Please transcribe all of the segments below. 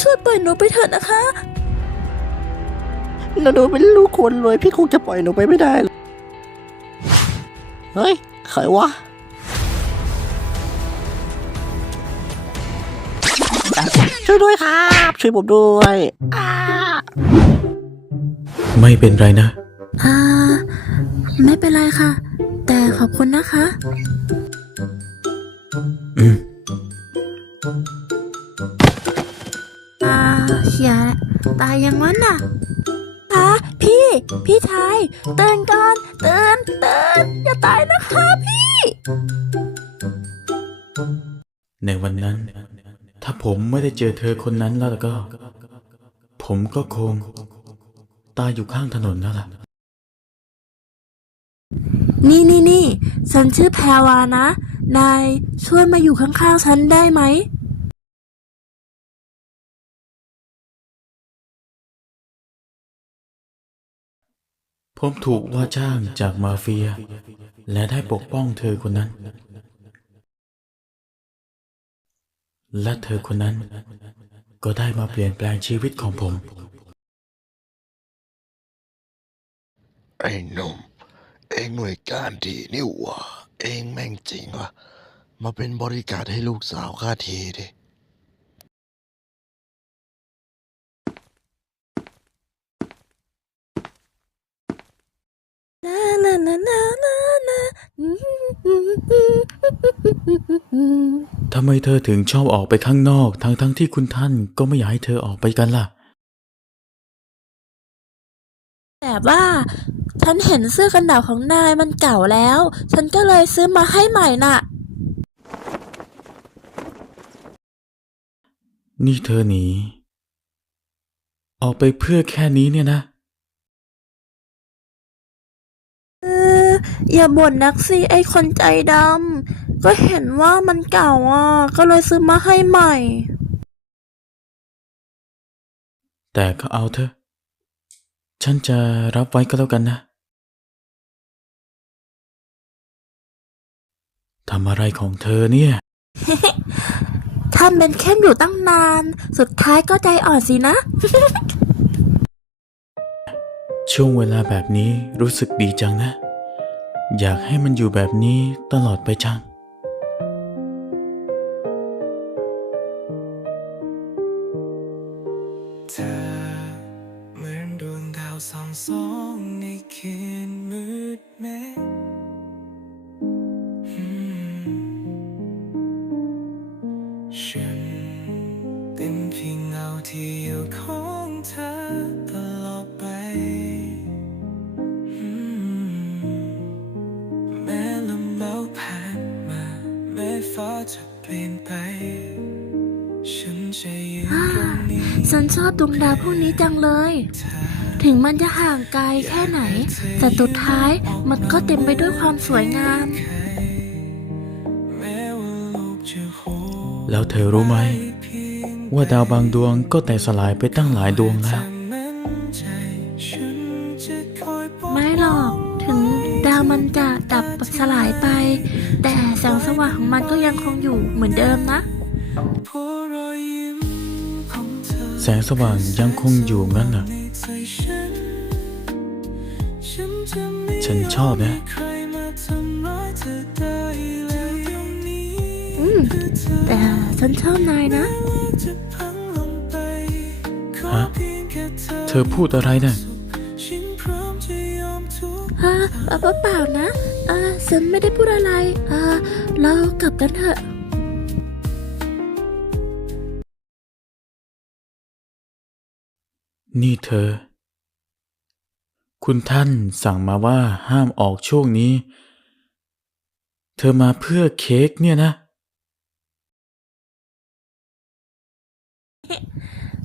ช่วยปล่อยหนูไปเถอะนะคะแล้วหนูเป็นลูกคนรวยพี่คงจะปล่อยหนูไปไม่ได้หรอกเฮ้ยใครวะช่วยด้วยครับ ช่วยผมด้วยอ้าไม่เป็นไรนะ อ่าไม่เป็นไรค่ะ แต่ขอบคุณนะคะ อืม อ่าเชียร์ตายยังงั้นน่ะอ่าพี่ พี่ชายเตือนก่อนเตือนเตือนอย่าตายนะคะพี่ ในวันนั้น ถ้าผมไม่ได้เจอเธอคนนั้นแล้วก็ ผมก็คง ตายอยู่ข้างถนนนั่นแหละนี่นี่นี่ฉันชื่อแพรวานะ นายช่วยมาอยู่ข้างๆฉันได้ไหม ผมถูกว่าจ้างจากมาเฟีย และได้ปกป้องเธอคนนั้น และเธอคนนั้น ก็ได้มาเปลี่ยนแปลงชีวิตของผม ไอ้หนุ่ม เองหน่วยการดีนี่หว่า เองแม่งจริงวะมาเป็นบริการให้ลูกสาวข้าทีดิ นานานานานานาอืม ทำไมเธอถึงชอบออกไปข้างนอกทั้งทั้งๆที่คุณท่านก็ไม่อยากให้เธอออกไปกันล่ะ แต่ว่า ฉันเห็นเสื้อกันหนาวของนายมันเก่าแล้ว ฉันก็เลยซื้อมาให้ใหม่น่ะ นี่เธอหนี ออกไปเพื่อแค่นี้เนี่ยนะเอออย่าบ่นนักสิไอ้คนใจดำ ก็เห็นว่ามันเก่าอะ ก็เลยซื้อมาให้ใหม่ แต่ก็เอาเถอะ ฉันจะรับไว้ก็แล้วกันนะ ทำอะไรของเธอเนี่ย ทำเป็นเข้มอยู่ตั้งนาน สุดท้ายก็ใจอ่อนสินะ ช่วงเวลาแบบนี้รู้สึกดีจังนะ อยากให้มันอยู่แบบนี้ตลอดไปจัง ฉันเป็นเพียงเงาที่อยู่ของเธอตลอดไปอืมแม้ลมหนาวผ่านมาแม้ฟ้าจะเปลี่ยนไป ฉันจะยืนตรงนี้ ฉันชอบดวงดาวพวกนี้จังเลย ถึงมันจะห่างไกลแค่ไหน แต่สุดท้ายมันก็เต็มไปด้วยความสวยงาม แม้ว่าโลกจะโหด แล้วเธอรู้ไหม ว่าดาวบางดวงก็แตกสลายไปตั้งหลายดวงแล้วมั่นใจฉันจะคอยปกไม่หรอกถึงดาวมันจะดับสลายไป แต่แสงสว่างของมันก็ยังคงอยู่เหมือนเดิมนะเพราะรอยยิ้มของเธอแสงสว่างยังคงอยู่งั้นเหรอในใจฉันฉันจะไม่ฉันชอบนะ แต่ฉันชอบนายนะจะพังลงไปขอฮะเพียงแค่เธอเธอพูดอะไรนะ่ะฉันพร้อมจะยอมทุกฮะเปล่าเปล่านะอ่าฉันไม่ได้พูดอะไรอ่าเรากลับกันเถอะนี่เธอ คุณท่านสั่งมาว่าห้ามออกช่วงนี้ เธอมาเพื่อเค้กเนี่ยนะ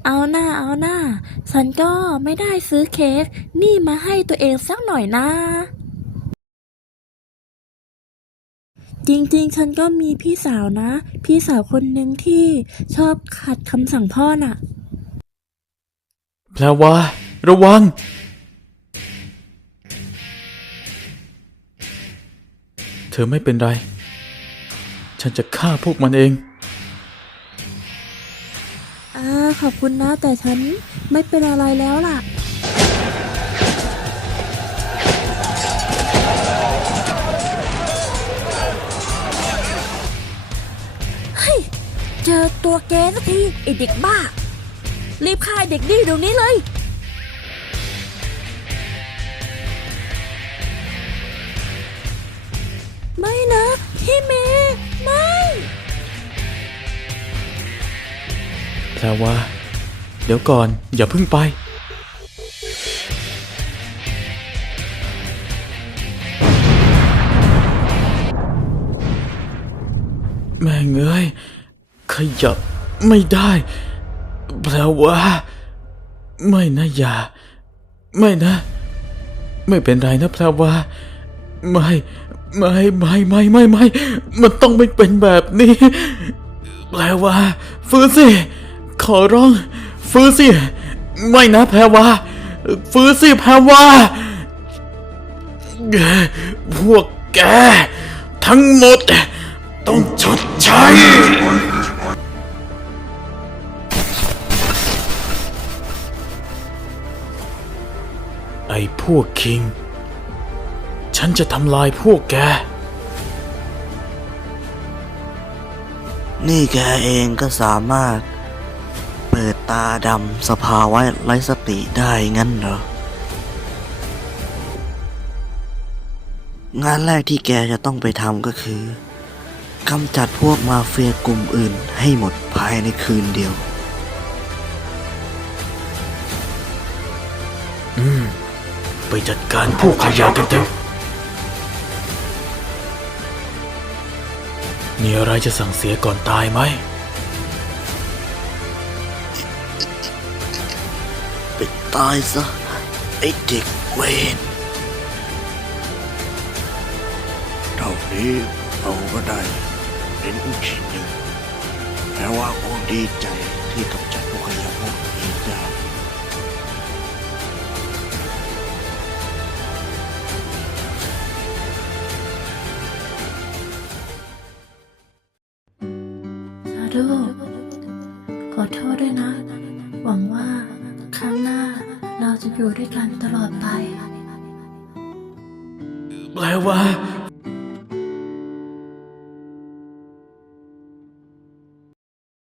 เอาหน้าเอาหน้า ฉันก็ไม่ได้ซื้อเค้กนี่มาให้ตัวเองสักหน่อยนะ จริงๆ ฉันก็มีพี่สาวนะ พี่สาวคนหนึ่งที่ชอบขัดคำสั่งพ่อน่ะ แพลว่า ระวัง เธอไม่เป็นไร ฉันจะฆ่าพวกมันเอง ขอบคุณนะแต่ฉันไม่เป็นอะไรแล้วล่ะ เฮ้ย เจอตัวแกสักทีไอเด็กบ้า รีบฆ่าไอ้เด็กนี่เดี๋ยวนี้เลย พรว่าเดี๋ยวก่อนอย่าเพิ่งไป แม่เอ้ยขยับไม่ได้แปลว่าไม่นะอย่า ไม่นะ ไม่เป็นไรนะแปลว่าไม่ไม่ไม่ไม่ไม่ไม่ มันต้องไม่เป็นแบบนี้ แปลว่าฟื้นสิ อร้อง ฟื้นสิ ไม่นะแพรวาฟื้นสิแพรวาพวกแก ทั้งหมด ต้องชดใช้ไอ้พวกคิง ฉันจะทำลายพวกแก นี่แกเองก็สามารถ ตาดำสภาวะไร้สติได้งั้นเหรอ งานแรกที่แกจะต้องไปทำก็คือกำจัดพวกมาเฟียกลุ่มอื่นให้หมดภายในคืนเดียวไปจัดการพวกขยะกันเถอะมีอะไรจะสั่งเสียก่อนตายไหม ตายซะ ไอ้เด็กเวนเท่านี้เราก็ได้เป็นอีกชิ้นหนึ่งแม้ว่าคงดีใจที่กำจัดพวกขยะพวกนี้ได้ชาโดขอโทษด้วยนะ หวังว่า ครั้งหน้าเราจะอยู่ด้วยกันตลอดไป แปลว่า